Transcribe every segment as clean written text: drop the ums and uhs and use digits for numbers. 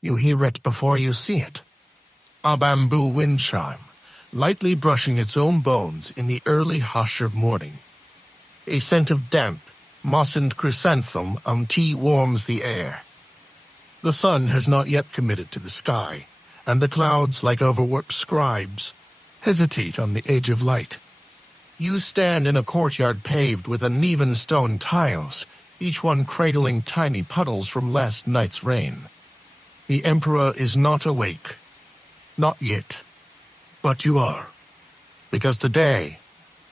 You hear it before you see it. A bamboo wind chime, lightly brushing its own bones in the early hush of morning. A scent of damp, moss-and chrysanthemum tea warms the air. The sun has not yet committed to the sky, and the clouds, like overworked scribes, hesitate on the edge of light. You stand in a courtyard paved with uneven stone tiles, each one cradling tiny puddles from last night's rain. The Emperor is not awake. Not yet. But you are. Because today,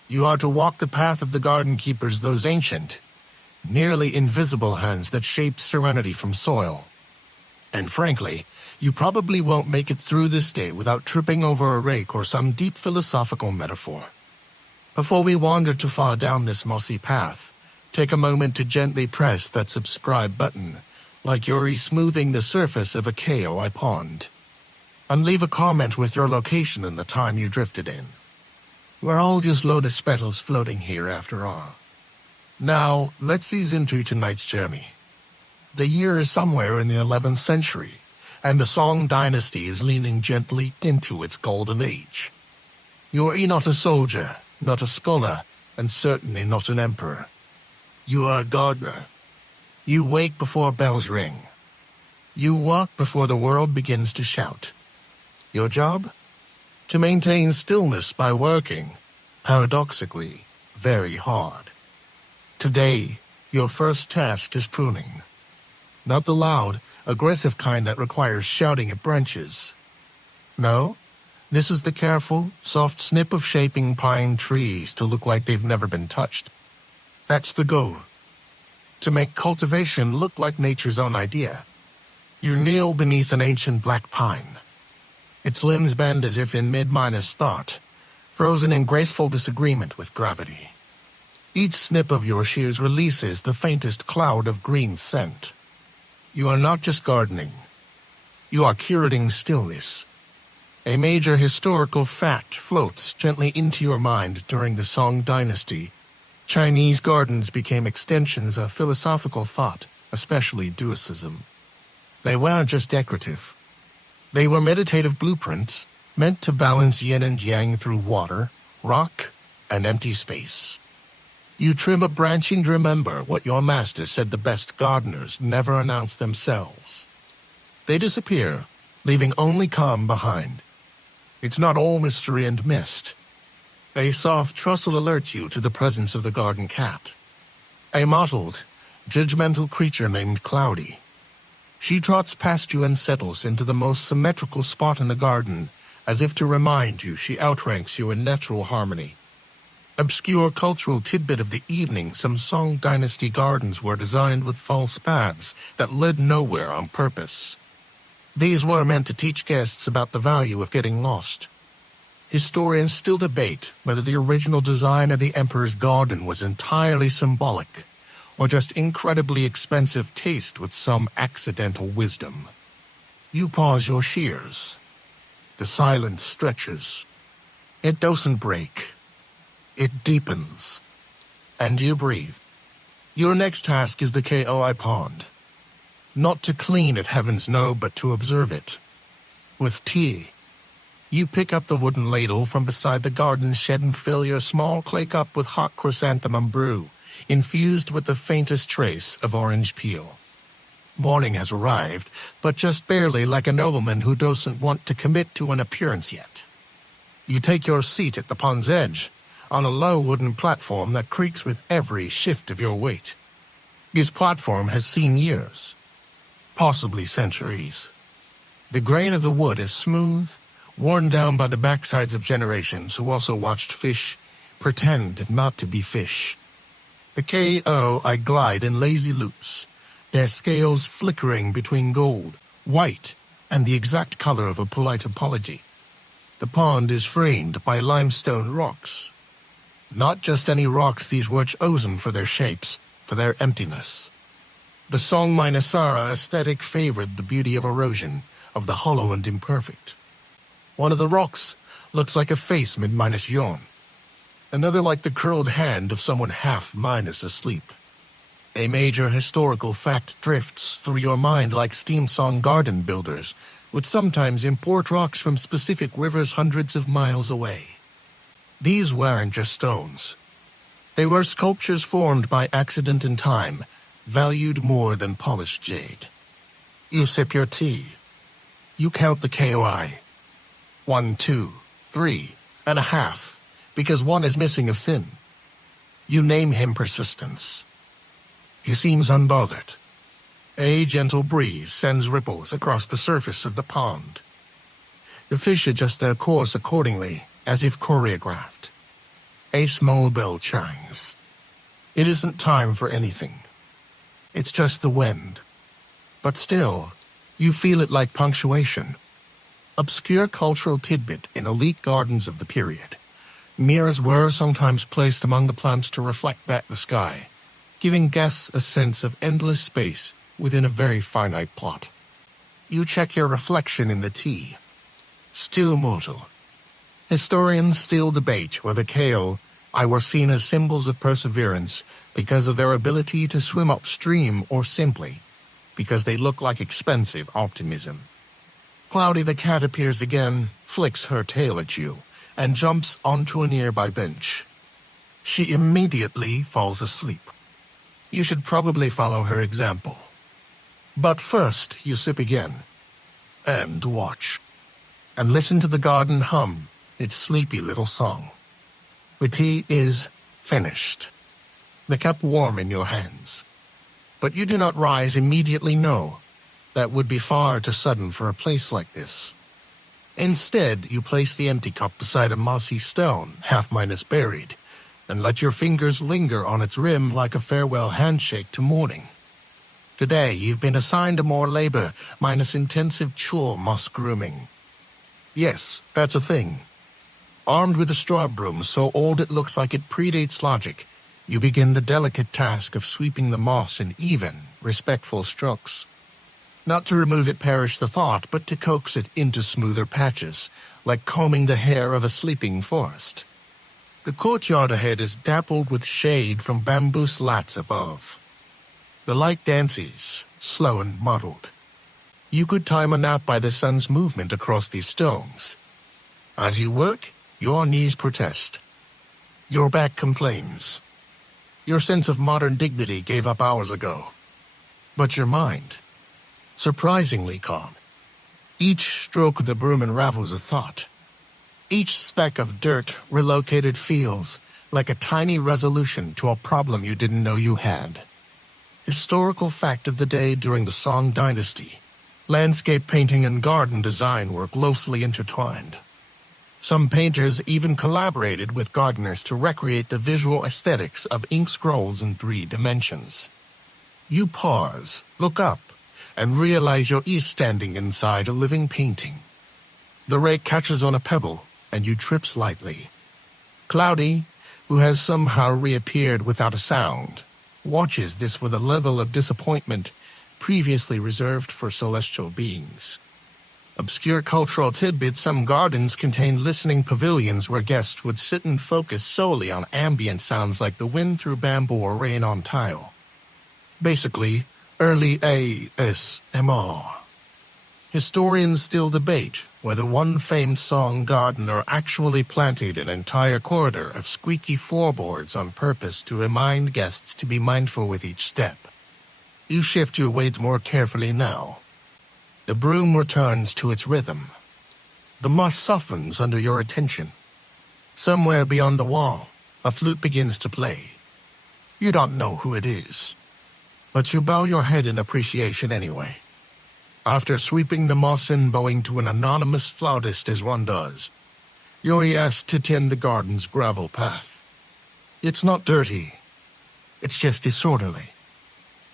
you are to walk the path of the garden keepers, those ancient, nearly invisible hands that shape serenity from soil. And frankly, you probably won't make it through this day without tripping over a rake or some deep philosophical metaphor. Before we wander too far down this mossy path, take a moment to gently press that subscribe button, like you're smoothing the surface of a KOI pond. And leave a comment with your location and the time you drifted in. We're all just lotus petals floating here after all. Now, let's ease into tonight's journey. The year is somewhere in the 11th century, and the Song dynasty is leaning gently into its golden age. You are not a soldier, not a scholar, and certainly not an emperor. You are a gardener. You wake before bells ring. You walk before the world begins to shout. Your job? To maintain stillness by working, paradoxically, very hard. Today, your first task is pruning. Not the loud, aggressive kind that requires shouting at branches. No, this is the careful, soft snip of shaping pine trees to look like they've never been touched. That's the goal. To make cultivation look like nature's own idea. You kneel beneath an ancient black pine. Its limbs bend as if in mid-minus thought, frozen in graceful disagreement with gravity. Each snip of your shears releases the faintest cloud of green scent. You are not just gardening. You are curating stillness. A major historical fact floats gently into your mind during the Song dynasty. Chinese gardens became extensions of philosophical thought, especially Daoism. They weren't just decorative. They were meditative blueprints meant to balance yin and yang through water, rock, and empty space. You trim a branching to remember what your master said the best gardeners never announce themselves. They disappear, leaving only calm behind. It's not all mystery and mist. A soft trestle alerts you to the presence of the garden cat. A mottled, judgmental creature named Cloudy. She trots past you and settles into the most symmetrical spot in the garden, as if to remind you she outranks you in natural harmony. Obscure cultural tidbit of the evening, some Song dynasty gardens were designed with false paths that led nowhere on purpose. These were meant to teach guests about the value of getting lost. Historians still debate whether the original design of the Emperor's garden was entirely symbolic, or just incredibly expensive taste with some accidental wisdom. You pause your shears. The silence stretches. It doesn't break. It deepens. And you breathe. Your next task is the KOI pond. Not to clean it, heavens no, but to observe it. With tea. You pick up the wooden ladle from beside the garden shed and fill your small clay cup with hot chrysanthemum brew, infused with the faintest trace of orange peel. Morning has arrived, but just barely, like a nobleman who doesn't want to commit to an appearance yet. You take your seat at the pond's edge, on a low wooden platform that creaks with every shift of your weight. This platform has seen years, possibly centuries. The grain of the wood is smooth, worn down by the backsides of generations who also watched fish pretend not to be fish. The KOI glide in lazy loops, their scales flickering between gold, white, and the exact color of a polite apology. The pond is framed by limestone rocks. Not just any rocks, these were chosen for their shapes, for their emptiness. The Song Minasara aesthetic favored the beauty of erosion, of the hollow and imperfect. One of the rocks looks like a face mid-minus yawn. Another like the curled hand of someone half-minus asleep. A major historical fact drifts through your mind like steam song. Garden builders would sometimes import rocks from specific rivers hundreds of miles away. These weren't just stones. They were sculptures formed by accident and time, valued more than polished jade. You sip your tea. You count the KOI. 1, 2, 3.5, because one is missing a fin. You name him Persistence. He seems unbothered. A gentle breeze sends ripples across the surface of the pond. The fish adjust their course accordingly, as if choreographed. A small bell chimes. It isn't time for anything. It's just the wind. But still, you feel it like punctuation. Obscure cultural tidbit in elite gardens of the period. Mirrors were sometimes placed among the plants to reflect back the sky, giving guests a sense of endless space within a very finite plot. You check your reflection in the tea. Still mortal. Historians still debate whether kale were seen as symbols of perseverance because of their ability to swim upstream or simply because they look like expensive optimism. Cloudy the cat appears again, flicks her tail at you, and jumps onto a nearby bench. She immediately falls asleep. You should probably follow her example. But first, you sip again, and watch, and listen to the garden hum its sleepy little song. The tea is finished, the cup warm in your hands. But you do not rise immediately, no. That would be far too sudden for a place like this. Instead, you place the empty cup beside a mossy stone, half-minus buried, and let your fingers linger on its rim like a farewell handshake to morning. Today, you've been assigned a more labor, minus intensive chore moss grooming. Yes, that's a thing. Armed with a straw broom so old it looks like it predates logic, you begin the delicate task of sweeping the moss in even, respectful strokes. Not to remove it perish the thought, but to coax it into smoother patches, like combing the hair of a sleeping forest. The courtyard ahead is dappled with shade from bamboo slats above. The light dances, slow and muddled. You could time a nap by the sun's movement across these stones. As you work, your knees protest. Your back complains. Your sense of modern dignity gave up hours ago. But your mind, surprisingly calm. Each stroke of the broom unravels a thought. Each speck of dirt relocated feels like a tiny resolution to a problem you didn't know you had. Historical fact of the day during the Song Dynasty. Landscape painting and garden design were closely intertwined. Some painters even collaborated with gardeners to recreate the visual aesthetics of ink scrolls in 3 dimensions. You pause, look up, and realize you're standing inside a living painting. The rake catches on a pebble, and you trip slightly. Cloudy, who has somehow reappeared without a sound, watches this with a level of disappointment previously reserved for celestial beings. Obscure cultural tidbits. Some gardens contain listening pavilions where guests would sit and focus solely on ambient sounds like the wind through bamboo or rain on tile. Basically, early ASMR. Historians still debate whether one famed song gardener actually planted an entire corridor of squeaky floorboards on purpose to remind guests to be mindful with each step. You shift your weight more carefully now. The broom returns to its rhythm. The moss softens under your attention. Somewhere beyond the wall, a flute begins to play. You don't know who it is, but you bow your head in appreciation anyway. After sweeping the moss and bowing to an anonymous flautist as one does, you're asked to tend the garden's gravel path. It's not dirty. It's just disorderly.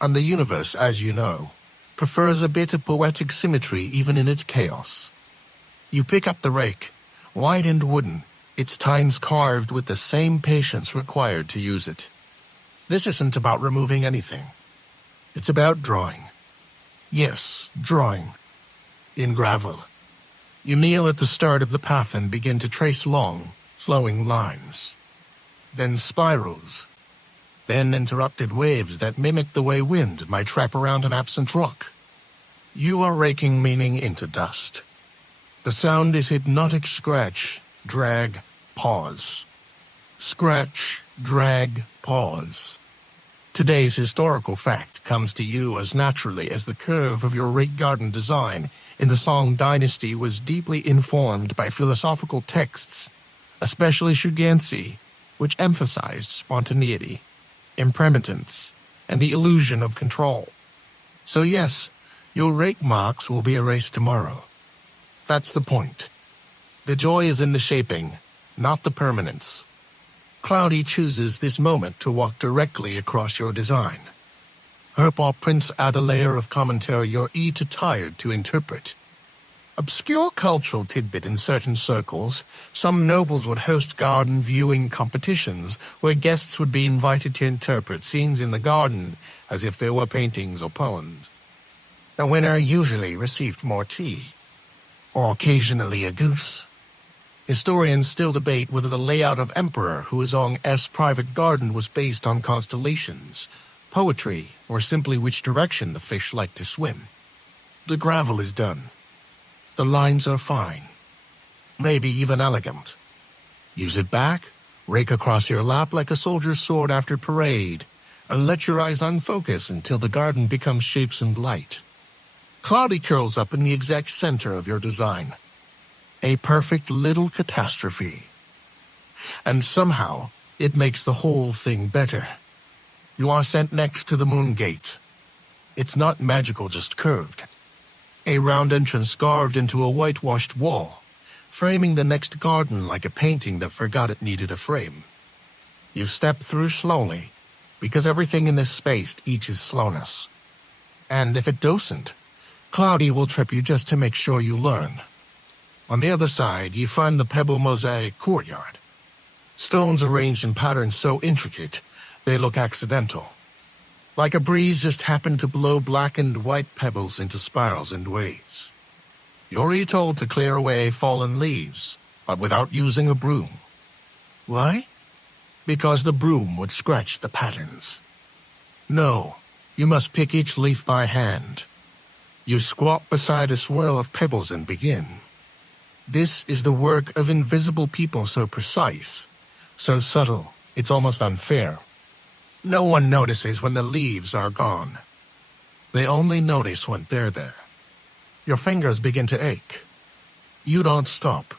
And the universe, as you know, prefers a bit of poetic symmetry even in its chaos. You pick up the rake, wide and wooden, its tines carved with the same patience required to use it. This isn't about removing anything. It's about drawing. Yes, drawing. In gravel. You kneel at the start of the path and begin to trace long, flowing lines. Then spirals. then interrupted waves that mimic the way wind might trap around an absent rock. You are raking meaning into dust. The sound is hypnotic scratch, drag, pause. Scratch, drag, pause. Today's historical fact comes to you as naturally as the curve of your rake garden design in the Song Dynasty was deeply informed by philosophical texts, especially Shugenzi, which emphasized spontaneity, impermanence, and the illusion of control. So yes, your rake marks will be erased tomorrow. That's the point. The joy is in the shaping, not the permanence. Cloudy chooses this moment to walk directly across your design. Her paw prints add a layer of commentary you're too tired to interpret. Obscure cultural tidbit in certain circles, some nobles would host garden viewing competitions where guests would be invited to interpret scenes in the garden as if they were paintings or poems. The winner usually received more tea, or occasionally a goose. Historians still debate whether the layout of Emperor Huizong's private garden was based on constellations, poetry, or simply which direction the fish liked to swim. The gravel is done. The lines are fine, maybe even elegant. Use it back, rake across your lap like a soldier's sword after parade, and let your eyes unfocus until the garden becomes shapes and light. Cloudy curls up in the exact center of your design. A perfect little catastrophe. And somehow, it makes the whole thing better. You are sent next to the moon gate. It's not magical, just curved. A round entrance carved into a whitewashed wall, framing the next garden like a painting that forgot it needed a frame. You step through slowly, because everything in this space teaches slowness. And if it doesn't, Cloudy will trip you just to make sure you learn. On the other side, you find the pebble mosaic courtyard. Stones arranged in patterns so intricate, they look accidental. Like a breeze just happened to blow black and white pebbles into spirals and waves. You're told to clear away fallen leaves, but without using a broom. Why? Because the broom would scratch the patterns. No, you must pick each leaf by hand. You squat beside a swirl of pebbles and begin. This is the work of invisible people, so precise, so subtle, it's almost unfair. No one notices when the leaves are gone. They only notice when they're there. Your fingers begin to ache. You don't stop.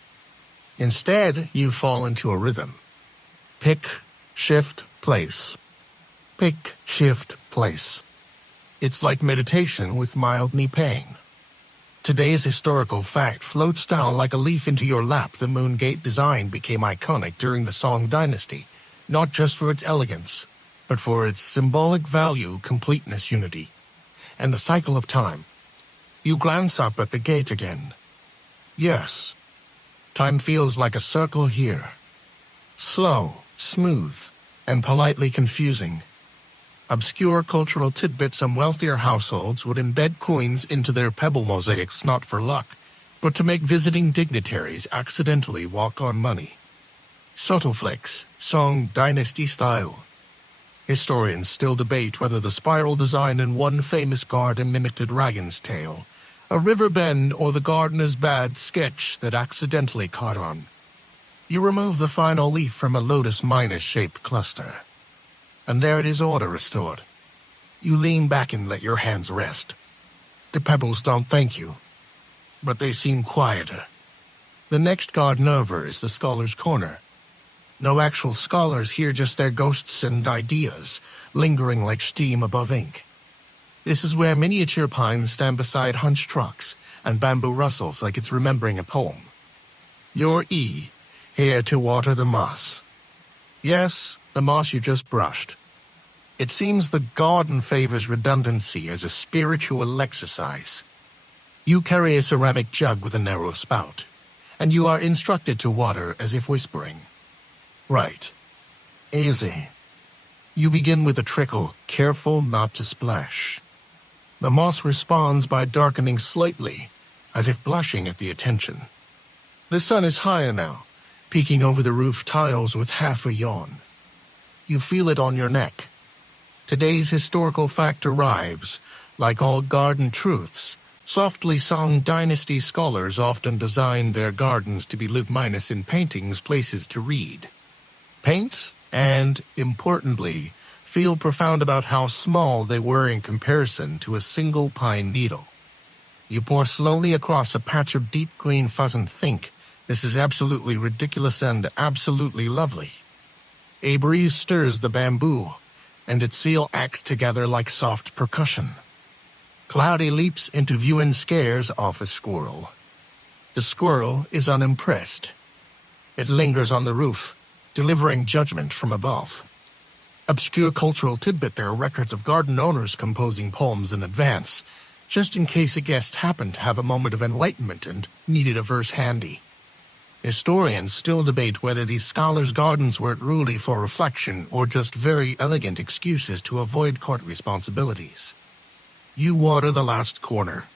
Instead, you fall into a rhythm. Pick, shift, place. Pick, shift, place. It's like meditation with mild knee pain. Today's historical fact floats down like a leaf into your lap. The Moon Gate design became iconic during the Song Dynasty, not just for its elegance, but for its symbolic value, completeness, unity, and the cycle of time. You glance up at the gate again. Yes, time feels like a circle here. Slow, smooth, and politely confusing. Obscure cultural tidbits. Some wealthier households would embed coins into their pebble mosaics not for luck, but to make visiting dignitaries accidentally walk on money. Subtle flicks, Song Dynasty style. Historians still debate whether the spiral design in one famous garden mimicked a dragon's tail, a river bend, or the gardener's bad sketch that accidentally caught on. You remove the final leaf from a lotus minus-shaped cluster. And there it is, order restored. You lean back and let your hands rest. The pebbles don't thank you, but they seem quieter. The next garden over is the Scholar's Corner. No actual scholars here, just their ghosts and ideas, lingering like steam above ink. This is where miniature pines stand beside hunched trucks, and bamboo rustles like it's remembering a poem. You're here to water the moss. Yes, the moss you just brushed. It seems the garden favors redundancy as a spiritual exercise. You carry a ceramic jug with a narrow spout, and you are instructed to water as if whispering. Right. Easy. You begin with a trickle, careful not to splash. The moss responds by darkening slightly, as if blushing at the attention. The sun is higher now, peeking over the roof tiles with half a yawn. You feel it on your neck, Today's historical fact arrives. Like all garden truths, softly sung dynasty scholars often design their gardens to be luminous in paintings, places to read, paint, and, importantly, feel profound about how small they were in comparison to a single pine needle. You pour slowly across a patch of deep green fuzz and think, this is absolutely ridiculous and absolutely lovely. A breeze stirs the bamboo, and its seal acts together like soft percussion. Cloudy leaps into view and scares off a squirrel. The squirrel is unimpressed. It lingers on the roof, delivering judgment from above. Obscure cultural tidbit: there are records of garden owners composing poems in advance, just in case a guest happened to have a moment of enlightenment and needed a verse handy. Historians still debate whether these scholars' gardens were truly for reflection or just very elegant excuses to avoid court responsibilities. You water the last corner.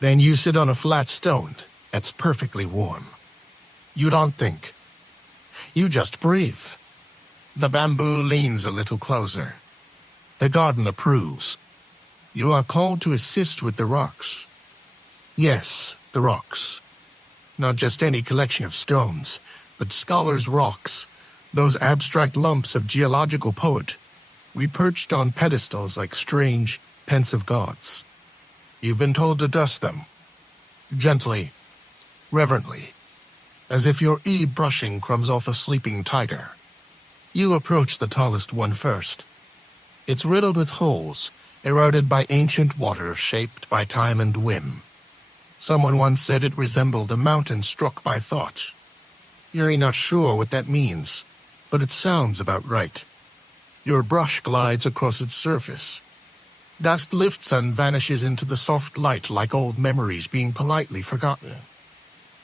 Then you sit on a flat stone that's perfectly warm. You don't think. You just breathe. The bamboo leans a little closer. The garden approves. You are called to assist with the rocks. Yes, the rocks. Not just any collection of stones, but scholars' rocks, those abstract lumps of geological poet, we perched on pedestals like strange, pensive gods. You've been told to dust them. Gently, reverently, as if you're brushing crumbs off a sleeping tiger. You approach the tallest one first. It's riddled with holes, eroded by ancient water shaped by time and whim. Someone once said it resembled a mountain struck by thought. You're not sure what that means, but it sounds about right. Your brush glides across its surface. Dust lifts and vanishes into the soft light like old memories being politely forgotten.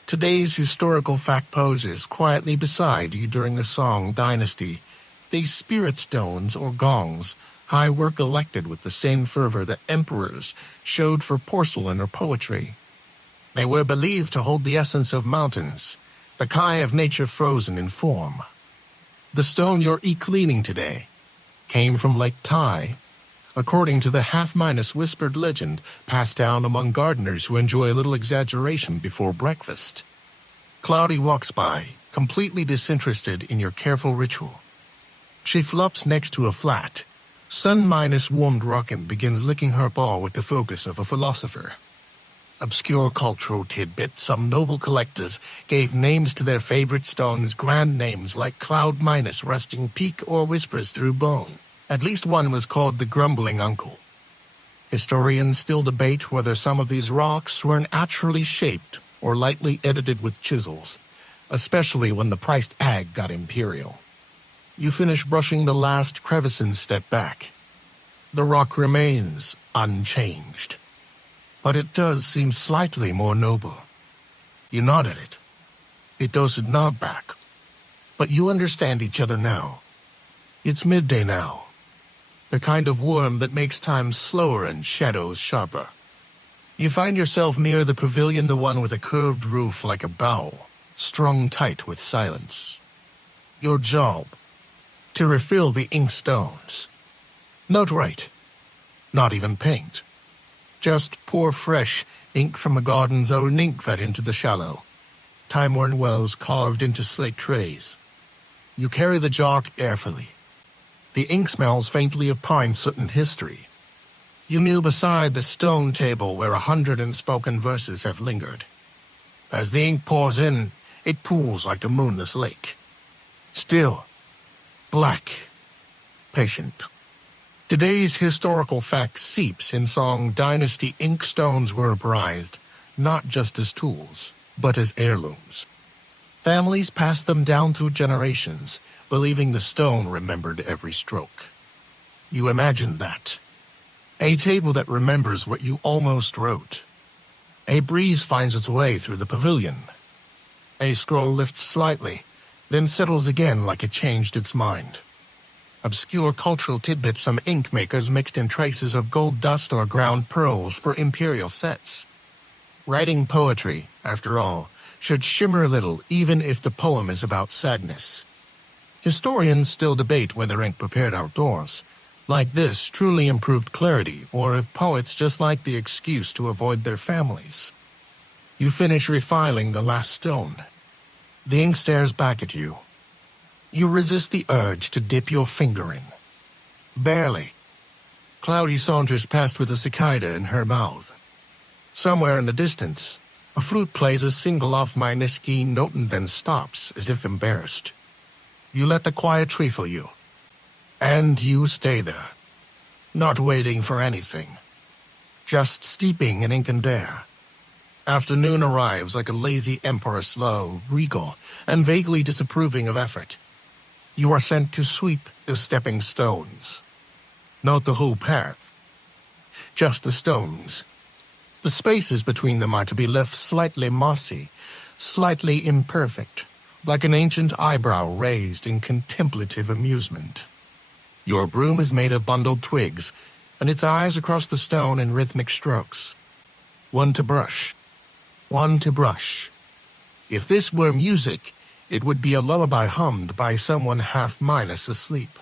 Today's historical fact poses quietly beside you during the Song Dynasty. These spirit stones or gongs, high work elected with the same fervor that emperors showed for porcelain or poetry. They were believed to hold the essence of mountains, the kai of nature frozen in form. The stone you're cleaning today came from Lake Tai, according to the half-minus whispered legend passed down among gardeners who enjoy a little exaggeration before breakfast. Cloudy walks by, completely disinterested in your careful ritual. She flops next to a flat, sun-minus warmed rock and begins licking her paw with the focus of a philosopher. Obscure cultural tidbit: some noble collectors gave names to their favorite stones, grand names like Cloud-minus Resting Peak or Whispers Through Bone. At least one was called the Grumbling Uncle. Historians still debate whether some of these rocks were naturally shaped or lightly edited with chisels, especially when the price tag got imperial. You finish brushing the last crevice and step back. The rock remains unchanged, but it does seem slightly more noble. You nod at it. It doesn't nod back, but you understand each other now. It's midday now. The kind of warm that makes time slower and shadows sharper. You find yourself near the pavilion, the one with a curved roof like a bow, strung tight with silence. Your job: to refill the ink stones. Not write, not even paint. Just pour fresh ink from a garden's own ink vat into the shallow, time-worn wells carved into slate trays. You carry the jar carefully. The ink smells faintly of pine soot and history. You kneel beside the stone table where 100 unspoken verses have lingered. As the ink pours in, it pools like a moonless lake. Still, black, patient. Today's historical fact seeps in Song Dynasty. Ink stones were prized, not just as tools, but as heirlooms. Families passed them down through generations, believing the stone remembered every stroke. You imagine that. A table that remembers what you almost wrote. A breeze finds its way through the pavilion. A scroll lifts slightly, then settles again like it changed its mind. Obscure cultural tidbits: some ink makers mixed in traces of gold dust or ground pearls for imperial sets. Writing poetry, after all, should shimmer a little, even if the poem is about sadness. Historians still debate whether ink prepared outdoors, Like this truly improved clarity, or if poets just like the excuse to avoid their families. You finish refiling the last stone. The ink stares back at you. You resist the urge to dip your finger in. Barely. Cloudy saunters past with a cicada in her mouth. Somewhere in the distance, a flute plays a single off-minus key note and then stops, as if embarrassed. You let the quiet trifle you. And you stay there. Not waiting for anything. Just steeping in ink and air. Afternoon arrives like a lazy emperor, slow, regal, and vaguely disapproving of effort. You are sent to sweep the stepping stones. Not the whole path. Just the stones. The spaces between them are to be left slightly mossy, slightly imperfect, like an ancient eyebrow raised in contemplative amusement. Your broom is made of bundled twigs, and its eyes across the stone in rhythmic strokes. One to brush. One to brush. If this were music, it would be a lullaby hummed by someone half-minus asleep.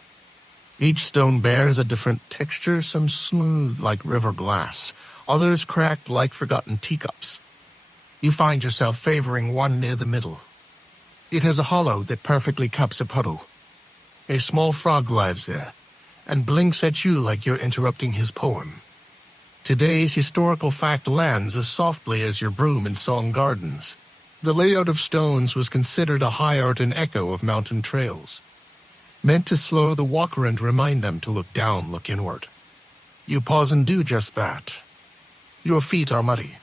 Each stone bears a different texture, some smooth like river glass, others cracked like forgotten teacups. You find yourself favoring one near the middle. It has a hollow that perfectly cups a puddle. A small frog lives there, and blinks at you like you're interrupting his poem. Today's historical fact lands as softly as your broom in Song Gardens. The layout of stones was considered a high art and echo of mountain trails, meant to slow the walker and remind them to look down, look inward. You pause and do just that. Your feet are muddy.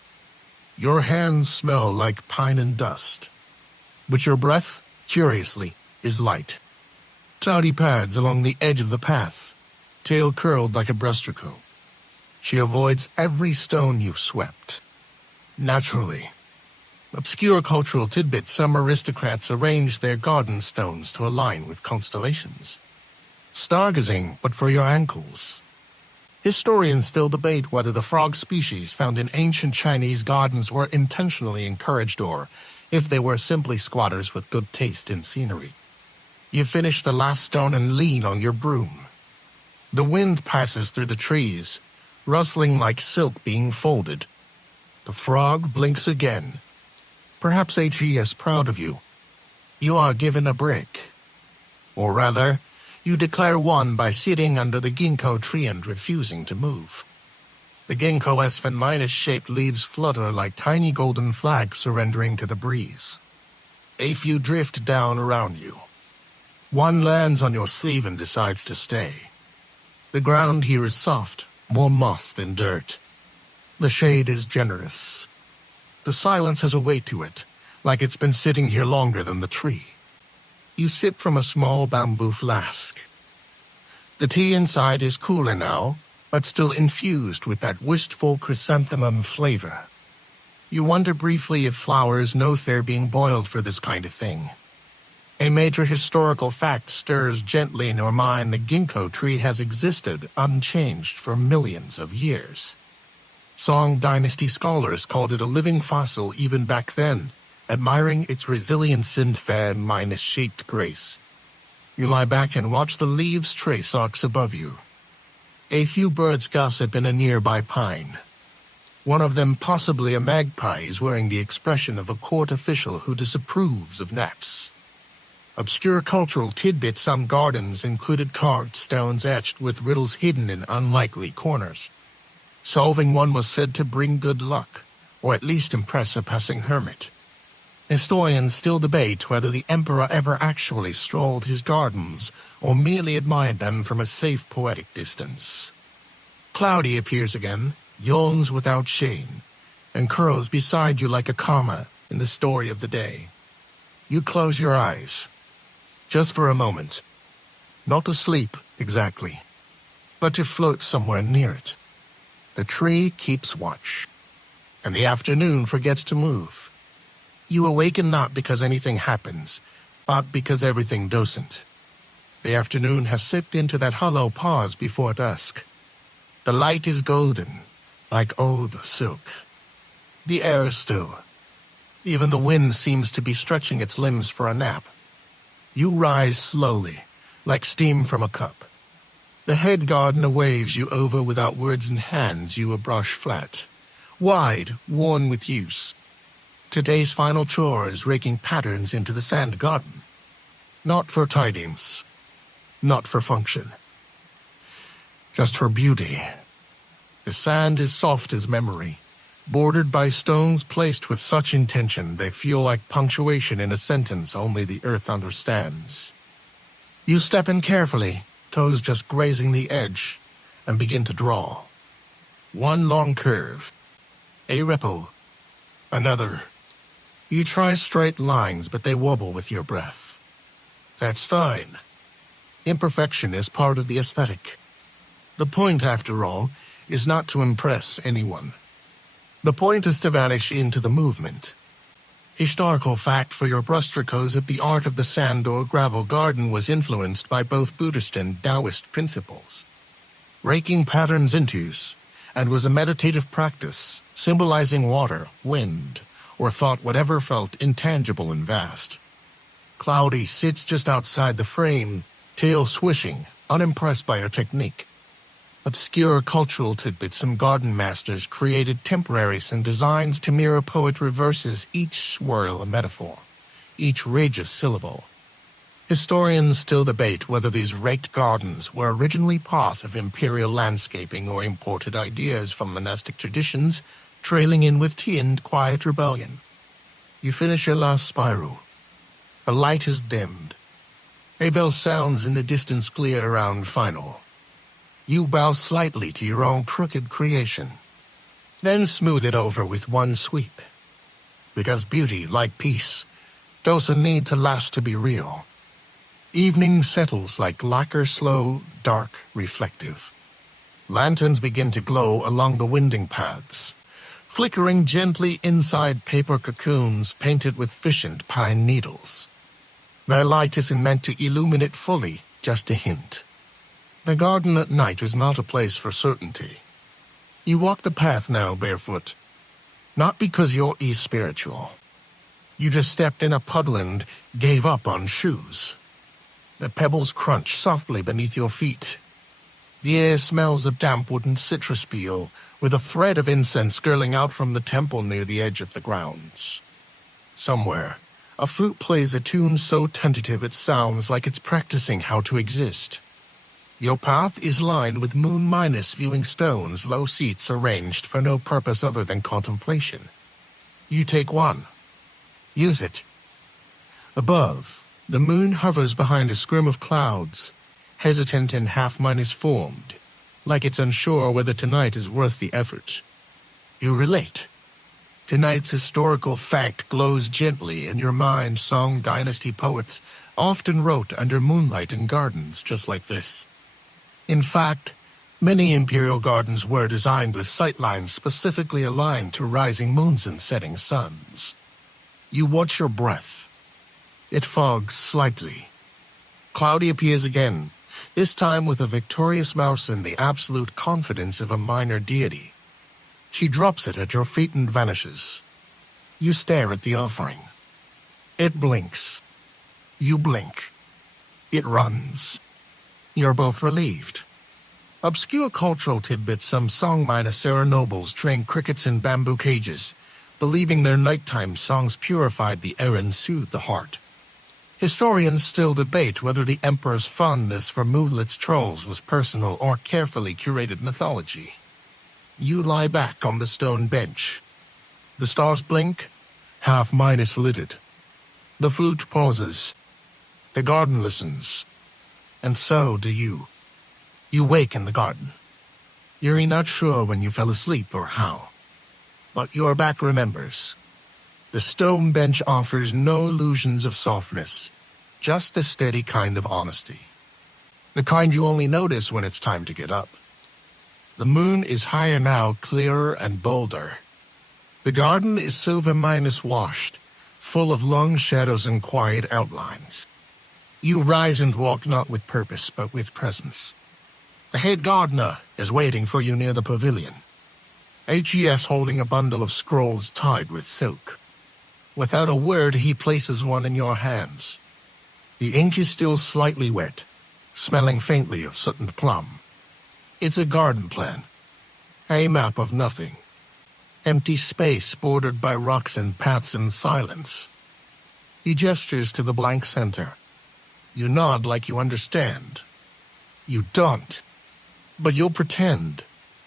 Your hands smell like pine and dust. But your breath, curiously, is light. Cloudy pads along the edge of the path, tail curled like a brustraco. She avoids every stone you've swept. Naturally. Obscure cultural tidbits, some aristocrats arrange their garden stones to align with constellations. Stargazing, but for your ankles. Historians still debate whether the frog species found in ancient Chinese gardens were intentionally encouraged or if they were simply squatters with good taste in scenery. You finish the last stone and lean on your broom. The wind passes through the trees, rustling like silk being folded. The frog blinks again. Perhaps HE proud of you. You are given a break. Or rather, you declare one by sitting under the ginkgo tree and refusing to move. The ginkgo's fan-shaped leaves flutter like tiny golden flags surrendering to the breeze. A few drift down around you. One lands on your sleeve and decides to stay. The ground here is soft, more moss than dirt. The shade is generous. The silence has a weight to it, like it's been sitting here longer than the tree. You sip from a small bamboo flask. The tea inside is cooler now, but still infused with that wistful chrysanthemum flavor. You wonder briefly if flowers know they're being boiled for this kind of thing. A major historical fact stirs gently in your mind. The ginkgo tree has existed unchanged for millions of years. Song Dynasty scholars called it a living fossil even back then, admiring its resilience and fan-shaped grace. You lie back and watch the leaves trace arcs above you. A few birds gossip in a nearby pine. One of them, possibly a magpie, is wearing the expression of a court official who disapproves of naps. Obscure cultural tidbits, some gardens included carved stones etched with riddles hidden in unlikely corners. Solving one was said to bring good luck, or at least impress a passing hermit. Historians still debate whether the emperor ever actually strolled his gardens, or merely admired them from a safe poetic distance. Cloudy appears again, yawns without shame, and curls beside you like a comma in the story of the day. You close your eyes. Just for a moment. Not to sleep, exactly, but to float somewhere near it. The tree keeps watch, and the afternoon forgets to move. You awaken not because anything happens, but because everything doesn't. The afternoon has sipped into that hollow pause before dusk. The light is golden, like old silk. The air is still. Even the wind seems to be stretching its limbs for a nap. You rise slowly, like steam from a cup. The head gardener waves you over without words and hands you a brush flat, wide, worn with use. Today's final chore is raking patterns into the sand garden. Not for tidiness, not for function, just for beauty. The sand is soft as memory, bordered by stones placed with such intention they feel like punctuation in a sentence only the earth understands. You step in carefully, toes just grazing the edge, and begin to draw. One long curve, a ripple, another. You try straight lines, but they wobble with your breath. That's fine. Imperfection is part of the aesthetic. The point, after all, is not to impress anyone. The point is to vanish into the movement. Historical fact for your brushstroke is that the art of the sand or gravel garden was influenced by both Buddhist and Taoist principles. Raking patterns into use, and was a meditative practice, symbolizing water, wind, or thought whatever felt intangible and vast. Cloudy sits just outside the frame, tail swishing, unimpressed by her technique. Obscure cultural tidbits and garden masters created temporaries and designs to mirror poetry verses, each swirl a metaphor, each ridge a syllable. Historians still debate whether these raked gardens were originally part of imperial landscaping or imported ideas from monastic traditions, trailing in with tea and quiet rebellion. You finish your last spiral. The light is dimmed. A bell sounds in the distance clear around final. You bow slightly to your own crooked creation, then smooth it over with one sweep. Because beauty, like peace, doesn't need to last to be real. Evening settles like lacquer, slow, dark, reflective. Lanterns begin to glow along the winding paths, flickering gently inside paper cocoons painted with fissioned pine needles. Their light isn't meant to illuminate fully, just a hint. The garden at night is not a place for certainty. You walk the path now barefoot, not because you're spiritual. You just stepped in a puddle and gave up on shoes. The pebbles crunch softly beneath your feet. The air smells of damp wood and citrus peel, with a thread of incense curling out from the temple near the edge of the grounds. Somewhere, a flute plays a tune so tentative it sounds like it's practicing how to exist. Your path is lined with moon-minus viewing stones, low seats arranged for no purpose other than contemplation. You take one. Use it. Above, the moon hovers behind a scrim of clouds, hesitant and half-minus formed, like it's unsure whether tonight is worth the effort. You relate. Tonight's historical fact glows gently in your mind. Song dynasty poets often wrote under moonlight in gardens just like this. In fact, many imperial gardens were designed with sightlines specifically aligned to rising moons and setting suns. You watch your breath. It fogs slightly. Cloudy appears again, this time with a victorious mouse and the absolute confidence of a minor deity. She drops it at your feet and vanishes. You stare at the offering. It blinks. You blink. It runs. You're both relieved. Obscure cultural tidbits: some song-minus-era nobles trained crickets in bamboo cages, believing their nighttime songs purified the air and soothed the heart. Historians still debate whether the emperor's fondness for moonlit strolls was personal or carefully curated mythology. You lie back on the stone bench. The stars blink, half-minus lidded. The flute pauses. The garden listens. And so do you. You wake in the garden. You're not sure when you fell asleep or how. But your back remembers. The stone bench offers no illusions of softness, just a steady kind of honesty. The kind you only notice when it's time to get up. The moon is higher now, clearer and bolder. The garden is silver-minus washed, full of long shadows and quiet outlines. You rise and walk not with purpose, but with presence. The head gardener is waiting for you near the pavilion. HES holding a bundle of scrolls tied with silk. Without a word, he places one in your hands. The ink is still slightly wet, smelling faintly of soot and plum. It's a garden plan. A map of nothing. Empty space bordered by rocks and paths in silence. He gestures to the blank center. You nod like you understand. You don't. But you'll pretend,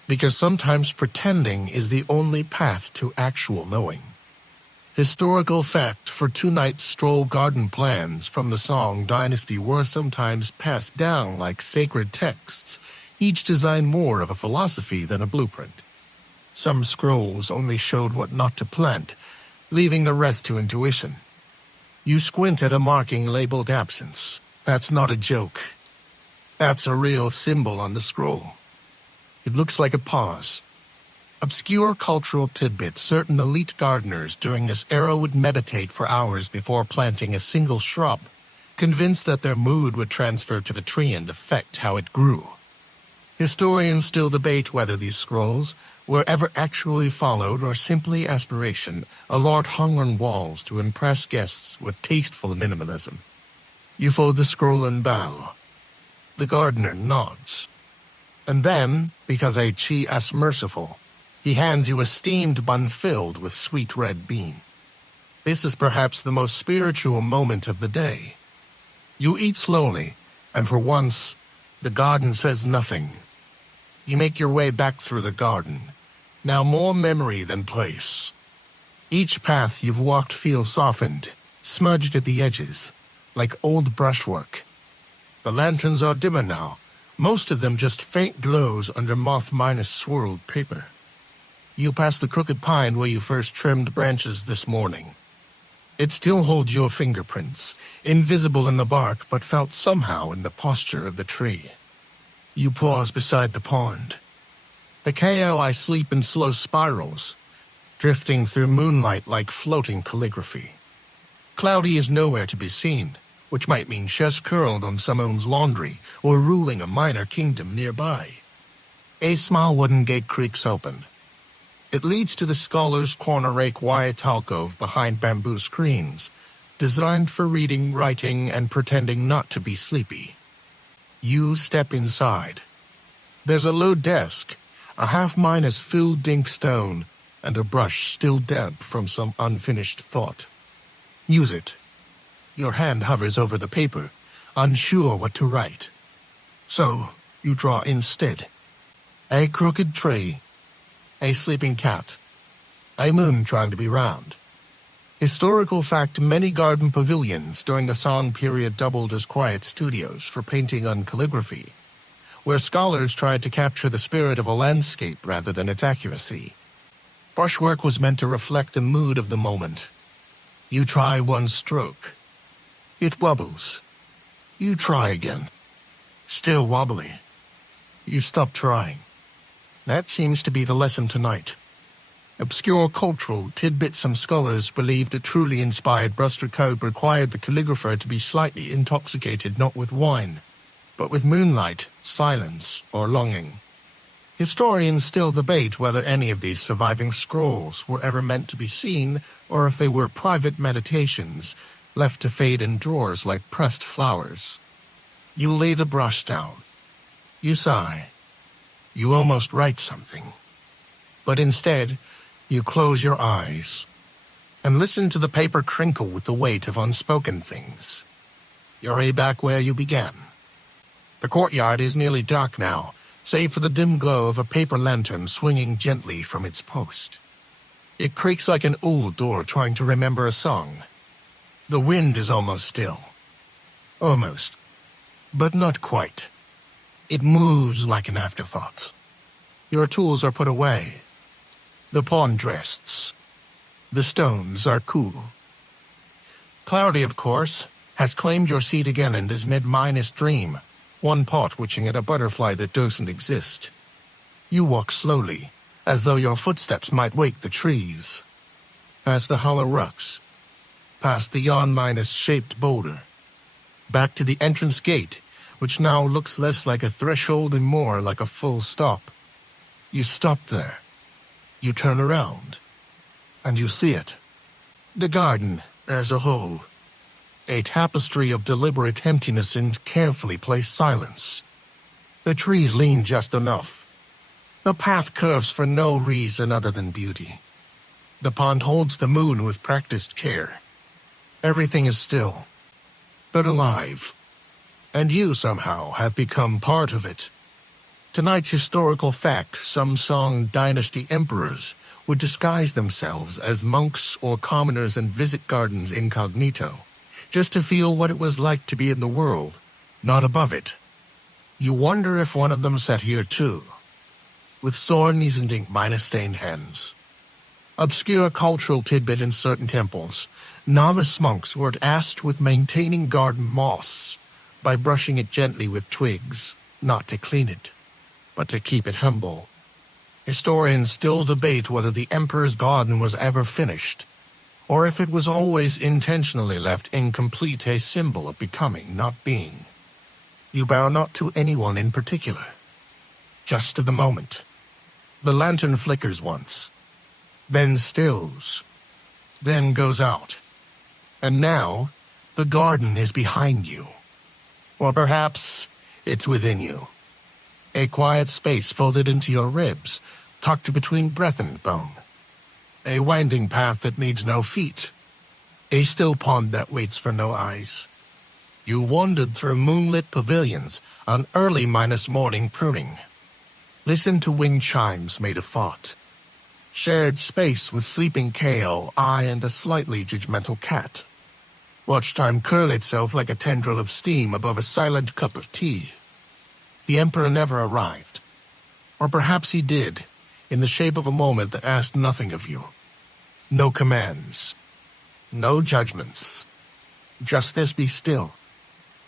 because sometimes pretending is the only path to actual knowing. Historical fact for two-night stroll garden plans from the Song dynasty were sometimes passed down like sacred texts, each designed more of a philosophy than a blueprint. Some scrolls only showed what not to plant, leaving the rest to intuition. You squint at a marking labeled absence. That's not a joke. That's a real symbol on the scroll. It looks like a pause. Obscure cultural tidbit. Certain elite gardeners during this era would meditate for hours before planting a single shrub, convinced that their mood would transfer to the tree and affect how it grew. Historians still debate whether these scrolls were ever actually followed or simply aspiration, a lot hung on walls to impress guests with tasteful minimalism. You fold the scroll and bow. The gardener nods. And then, because Chi is merciful, he hands you a steamed bun filled with sweet red bean. This is perhaps the most spiritual moment of the day. You eat slowly, and for once, the garden says nothing. You make your way back through the garden, now more memory than place. Each path you've walked feels softened, smudged at the edges, like old brushwork. The lanterns are dimmer now, most of them just faint glows under moth-swirled paper. You pass the crooked pine where you first trimmed branches this morning. It still holds your fingerprints, invisible in the bark but felt somehow in the posture of the tree. You pause beside the pond. The KOI sleep in slow spirals, drifting through moonlight like floating calligraphy. Cloudy is nowhere to be seen, which might mean chest curled on someone's laundry or ruling a minor kingdom nearby. A small wooden gate creaks open. It leads to the Scholar's Corner quiet alcove behind bamboo screens, designed for reading, writing, and pretending not to be sleepy. You step inside. There's a low desk, a half-filled dink stone, and a brush still damp from some unfinished thought. Use it. Your hand hovers over the paper, unsure what to write. So, you draw instead. A crooked tree, a sleeping cat, a moon trying to be round. Historical fact, many garden pavilions during the Song period doubled as quiet studios for painting and calligraphy, where scholars tried to capture the spirit of a landscape rather than its accuracy. Brushwork was meant to reflect the mood of the moment. You try one stroke. It wobbles. You try again. Still wobbly. You stop trying. That seems to be the lesson tonight. Obscure cultural tidbits. Some scholars believed a truly inspired brushstroke code required the calligrapher to be slightly intoxicated not with wine, but with moonlight, silence, or longing. Historians still debate whether any of these surviving scrolls were ever meant to be seen or if they were private meditations left to fade in drawers like pressed flowers. You lay the brush down. You sigh. You almost write something. But instead, you close your eyes and listen to the paper crinkle with the weight of unspoken things. You're back where you began. The courtyard is nearly dark now, save for the dim glow of a paper lantern swinging gently from its post. It creaks like an old door trying to remember a song. The wind is almost still. Almost. But not quite. It moves like an afterthought. Your tools are put away. The pond rests. The stones are cool. Cloudy, of course, has claimed your seat again in his mid-minus dream, one pot witching at a butterfly that doesn't exist. You walk slowly, as though your footsteps might wake the trees. Past the hollow rocks, past the yawn-shaped boulder, back to the entrance gate, which now looks less like a threshold and more like a full stop. You stop there. You turn around, and you see it. The garden as a whole. A tapestry of deliberate emptiness and carefully placed silence. The trees lean just enough. The path curves for no reason other than beauty. The pond holds the moon with practiced care. Everything is still, but alive. And you somehow have become part of it. Tonight's historical fact: some Song Dynasty emperors would disguise themselves as monks or commoners and visit gardens incognito, just to feel what it was like to be in the world, not above it. You wonder if one of them sat here too, with sore knees and ink-stained hands. Obscure cultural tidbit: in certain temples, novice monks were tasked with maintaining garden moss by brushing it gently with twigs, not to clean it, but to keep it humble. Historians still debate whether the emperor's garden was ever finished, or if it was always intentionally left incomplete, a symbol of becoming, not being. You bow not to anyone in particular, just to the moment. The lantern flickers once, then stills, then goes out. And now, the garden is behind you. Or perhaps it's within you. A quiet space folded into your ribs, tucked between breath and bone. A winding path that needs no feet. A still pond that waits for no eyes. You wandered through moonlit pavilions on early morning pruning. Listened to wind chimes made of thought. Shared space with sleeping kale, I and a slightly judgmental cat. Watched time curl itself like a tendril of steam above a silent cup of tea. The emperor never arrived. Or perhaps he did, in the shape of a moment that asked nothing of you. No commands. No judgments. Just this: be still.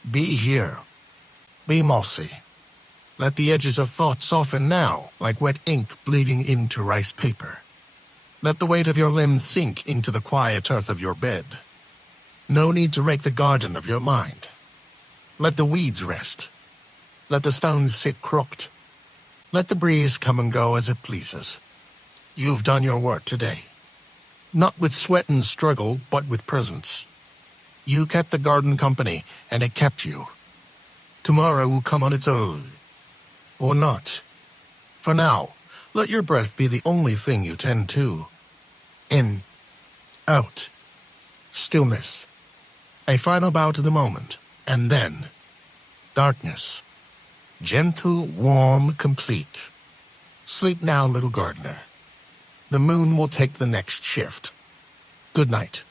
Be here. Be mossy. Let the edges of thought soften now, like wet ink bleeding into rice paper. Let the weight of your limbs sink into the quiet earth of your bed. No need to rake the garden of your mind. Let the weeds rest. Let the stones sit crooked. Let the breeze come and go as it pleases. You've done your work today. Not with sweat and struggle, but with presence. You kept the garden company, and it kept you. Tomorrow will come on its own. Or not. For now, let your breath be the only thing you tend to. In. Out. Stillness. A final bow to the moment, and then darkness. Gentle, warm, complete. Sleep now, little gardener. The moon will take the next shift. Good night.